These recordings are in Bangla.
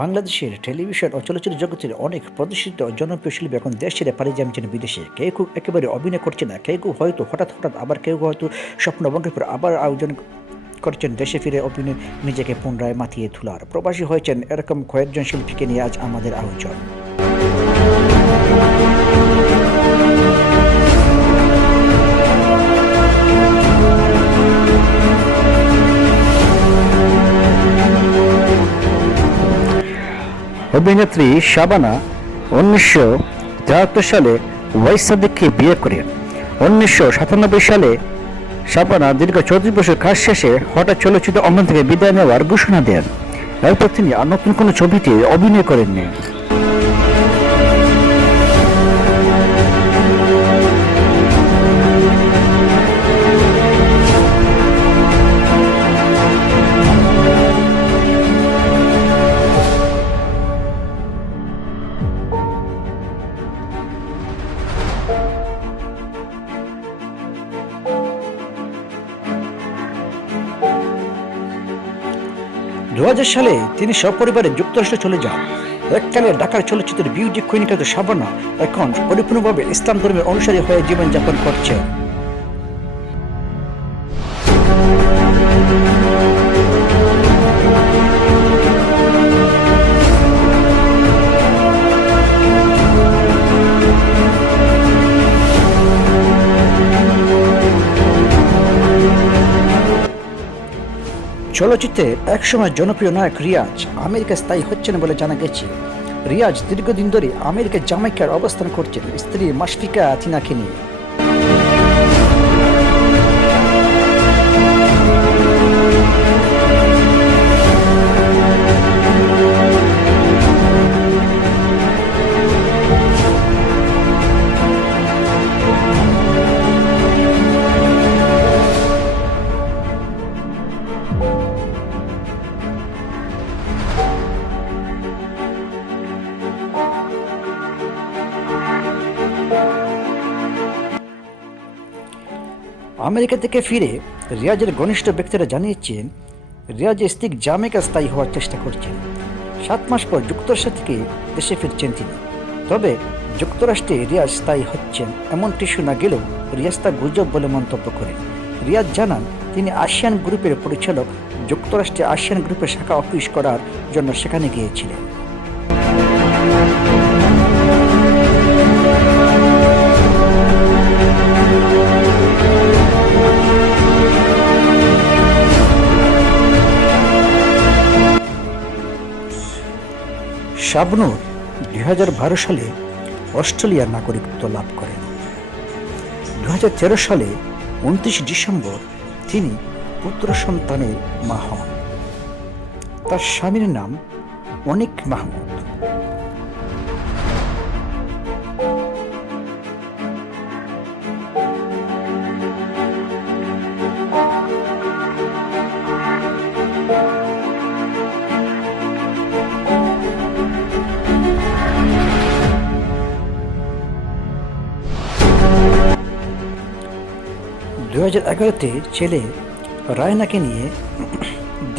বাংলাদেশের টেলিভিশন ও চলচ্চিত্র জগতের অনেক প্রতিষ্ঠিত ও জনপ্রিয় শিল্পী এখন দেশ ছেড়ে পাড়ি জমিয়েছেন বিদেশে। কেউ কেউ একেবারে অভিনয় করছে না, কেউ কেউ হয়তো হঠাৎ হঠাৎ, আবার কেউ হয়তো স্বপ্নভঙ্গের পর আবার আয়োজন করছেন দেশে ফিরে অভিনয় নিজেকে পুনরায় মাতিয়ে তোলার। প্রবাসী হয়েছেন এরকম কয়েকজন শিল্পীকে নিয়ে আজ আমাদের আয়োজন। অভিনেত্রী শাবানা 1973 সালে ওয়াইস সাদিককে বিয়ে করেন। 1997 সালে শাবানা দীর্ঘ 34 বছর কাজ শেষে হঠাৎ চলচ্চিত্র অঙ্গন থেকে বিদায় নেওয়ার ঘোষণা দেন। এরপর তিনি আর নতুন কোনো ছবিতে অভিনয় করেননি। 2000 সালে তিনি সপরিবারে যুক্তরাষ্ট্রে চলে যান। এককালে ঢাকার চলচ্চিত্রের বিউটি কুইন খ্যাত শাবানা এখন পরিপূর্ণভাবে ইসলাম ধর্মের অনুসারী হয়ে জীবনযাপন করছেন। চলচ্চিত্রে একসময় জনপ্রিয় নায়ক রিয়াজ আমেরিকা স্থায়ী হচ্ছেন বলে জানা গেছে। রিয়াজ দীর্ঘদিন ধরে আমেরিকার জামাইকার অবস্থান করছেন স্ত্রী মাশফিকা তিনাকে নিয়ে। আমেরিকা থেকে ফিরে রিয়াজের ঘনিষ্ঠ ব্যক্তিরা জানিয়েছেন রিয়াজের স্ত্রী জামাইকা স্থায়ী হওয়ার চেষ্টা করছেন। 7 মাস পর যুক্তরাষ্ট্র থেকে দেশে ফিরছেন তিনি। তবে যুক্তরাষ্ট্রে রিয়াজ স্থায়ী হচ্ছেন এমনটি শোনা গেলেও রিয়াজ তা গুজব বলে মন্তব্য করেন। রিয়াজ জানান তিনি আসিয়ান গ্রুপের পরিচালক, যুক্তরাষ্ট্রে আসিয়ান গ্রুপের শাখা অফিস করার জন্য সেখানে গিয়েছিলেন। শাবনূর 2012 সালে অস্ট্রেলিয়ার নাগরিকত্ব লাভ করেন। 2013 সালে 29 ডিসেম্বর তিনি পুত্র সন্তানের মা হন। তার স্বামীর নাম অনিক মাহমুদ। তে ছেলে রায়নাকে নিয়ে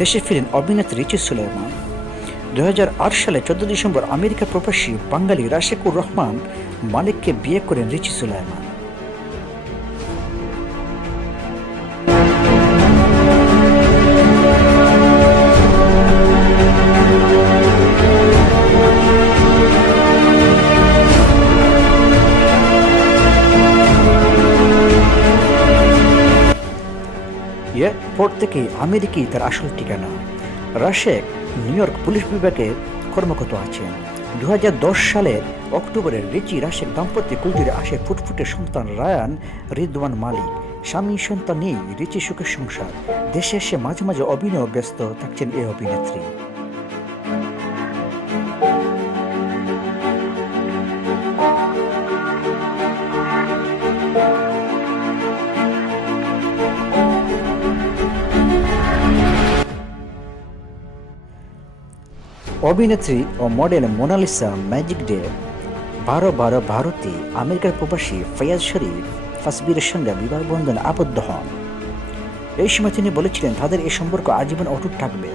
দেশে ফিরেন অভিনেত্রী রিচি সুলাইমান। 2008 সালে 14 ডিসেম্বর আমেরিকা প্রবাসী বাঙালি রাশেকুর রহমান মালিককে বিয়ে করেন রিচি সুলাইমান। এরপর থেকে আমেরিকায় তার আসল ঠিকানা। রাশেক নিউ ইয়র্ক পুলিশ বিভাগে কর্মরত আছেন। 2010 সালের অক্টোবরে রিচি রাশেক দাম্পত্য কুলজুড়ে আসে ফুটফুটে সন্তান রায়ান রিদওয়ান মালিক। স্বামী সন্তান নেই, রিচি সুখের সংসার। দেশে এসে মাঝে মাঝে অভিনয় ব্যস্ত থাকছেন এই অভিনেত্রী। অভিনেত্রী ও মডেল মোনালিসা ম্যাজিক ডে 12/12 ভারতে আমেরিকার প্রবাসী ফয়াজ শরীফ তাসবিরের সঙ্গে বিবাহ বন্ধনে আবদ্ধ হন। এই সময় তিনি বলেছিলেন তাদের এই সম্পর্ক আজীবন অটুট থাকবে।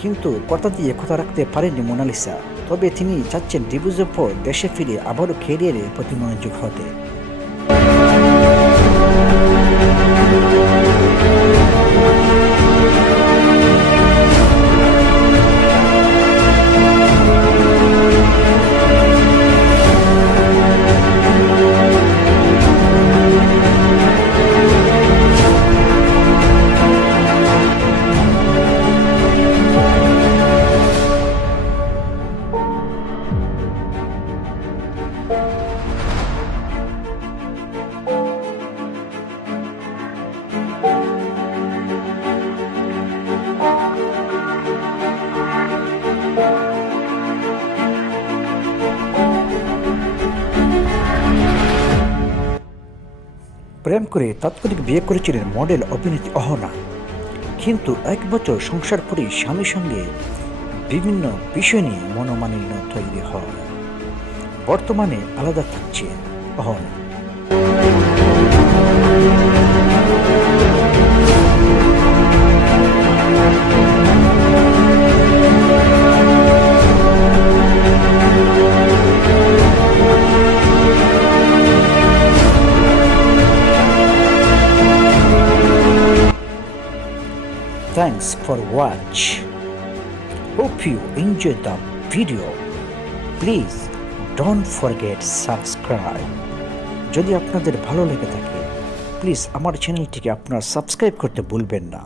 কিন্তু কথা দিয়ে কথা রাখতে পারেননি মোনালিসা। তবে তিনি চাচ্ছেন ডিভোর্সের পর দেশে ফিরে আবারও ক্যারিয়ারে প্রতি মনোযোগ হতে। প্রেম করে তাৎক্ষণিক বিয়ে করেছিলেন মডেল অভিনেত্রী অহনা, কিন্তু 1 বছর সংসার করেই স্বামীর সঙ্গে বিভিন্ন বিষয় নিয়ে মনোমালিন্য তৈরি হয়। বর্তমানে আলাদা থাকছে Ahana. Thanks for watch. Hope you enjoyed the video. Please don't forget subscribe. যদি আপনাদের ভালো লেগে থাকে প্লিজ আমার চ্যানেলটিকে আপনারা সাবস্ক্রাইব করতে ভুলবেন না।